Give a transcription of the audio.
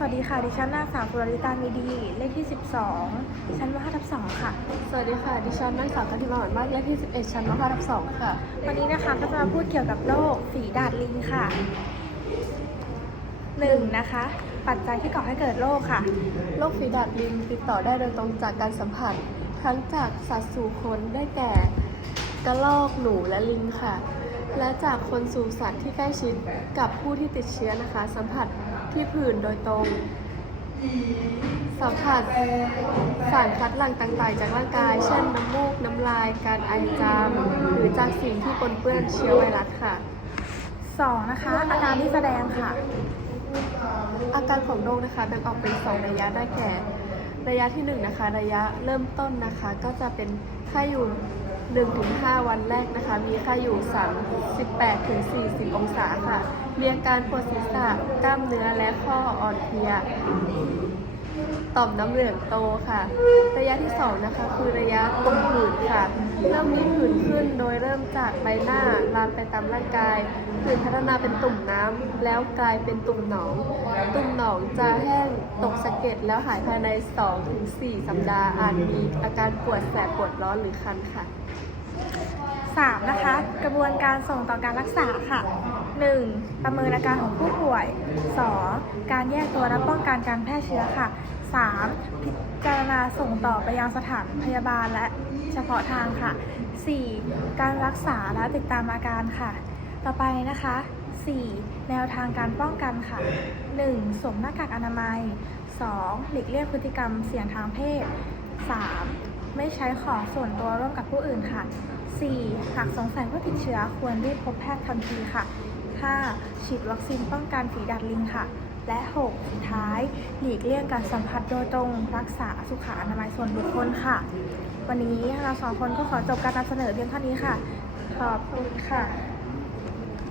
สวัสดีค่ะ ดิฉันนางสาวสุรริตามีดี เลขที่ 12 ชั้นม5ทับ2ค่ะ สวัสดีค่ะ ดิฉันนางสาวกันธิมาหวานมากเลขที่ 11 ชั้นม5ทับ2ค่ะ วันนี้นะคะก็จะมาพูดเกี่ยวกับโรคฝีดาดลิงค่ะ 1. นะคะ ปัจจัยที่ก่อให้เกิดโรคค่ะ โรคฝีดาดลิงติดต่อได้โดยตรงจากการสัมผัส ทั้งจากสัตว์สู่คนได้แก่กระรอกหนูและลิงค่ะ และจากคนสู่สัตว์ที่ใกล้ชิดกับผู้ที่ติดเชื้อนะคะ สัมผัสที่ผื่นโดยตรง สัมผัสสารคัดหลั่งต่างๆ จากร่างกาย เช่นน้ำมูก น้ำลาย การไอจาม หรือจากสิ่งที่ปนเปื้อนเชื้อไวรัสค่ะ 2. นะคะ อาการที่แสดงค่ะ อาการของโรคนะคะแบ่งออกเป็น 2 ระยะได้แก่ ระยะที่ 1 นะคะ ระยะเริ่มต้นนะคะ ก็จะเป็นไข้อยู่ 1-5 วันแรกนะคะ มีไข้อยู่ 38-40 องศาค่ะ มีอาการปวดศีรษะกล้ามเนื้อและข้ออ่อนเพลีย ต่อมน้ำเหลืองโตค่ะ ระยะที่ 2 นะคะ คือระยะตุ่มผื่นค่ะ เริ่มมีผื่นขึ้นโดยเริ่มจากใบหน้าลามไปตามร่างกายผื่นพัฒนาเป็นตุ่มน้ำแล้วกลายเป็นตุ่มหนอง ตุ่มหนองจะแห้งตกสะเก็ดแล้วหายภายใน 2-4 สัปดาห์อาจมีอาการปวดแสบปวดร้อนหรือคันค่ะ 3. นะคะ กระบวนการส่งต่อการรักษาค่ะ 1. ประเมินอาการของผู้ป่วย 2. การแยกตัวและป้องกันการแพร่เชื้อค่ะ 3. พิจารณาส่งต่อไปยังสถานพยาบาลและเฉพาะทางค่ะ 4. การรักษาและติดตามอาการค่ะ ต่อไปนะคะ 4. แนวทางการป้องกันค่ะ 1. สวมหน้ากากอนามัย 2. หลีกเลี่ยงพฤติกรรมเสี่ยงทางเพศ 3. ไม่ใช้ของส่วนตัวร่วมกับผู้อื่นค่ะ 4. หากสงสัยว่าติดเชื้อควรรีบพบแพทย์ทันทีค่ะ 5. ฉีดวัคซีนป้องกันฝีดาดลิงค่ะ และ 6. สุดท้าย หลีกเลี่ยงการสัมผัสโดยตรงรักษาสุขอนามัยส่วนบุคคลค่ะ วันนี้เราสองคนก็ขอจบการนำเสนอเพียงเท่านี้ค่ะ ขอบคุณค่ะ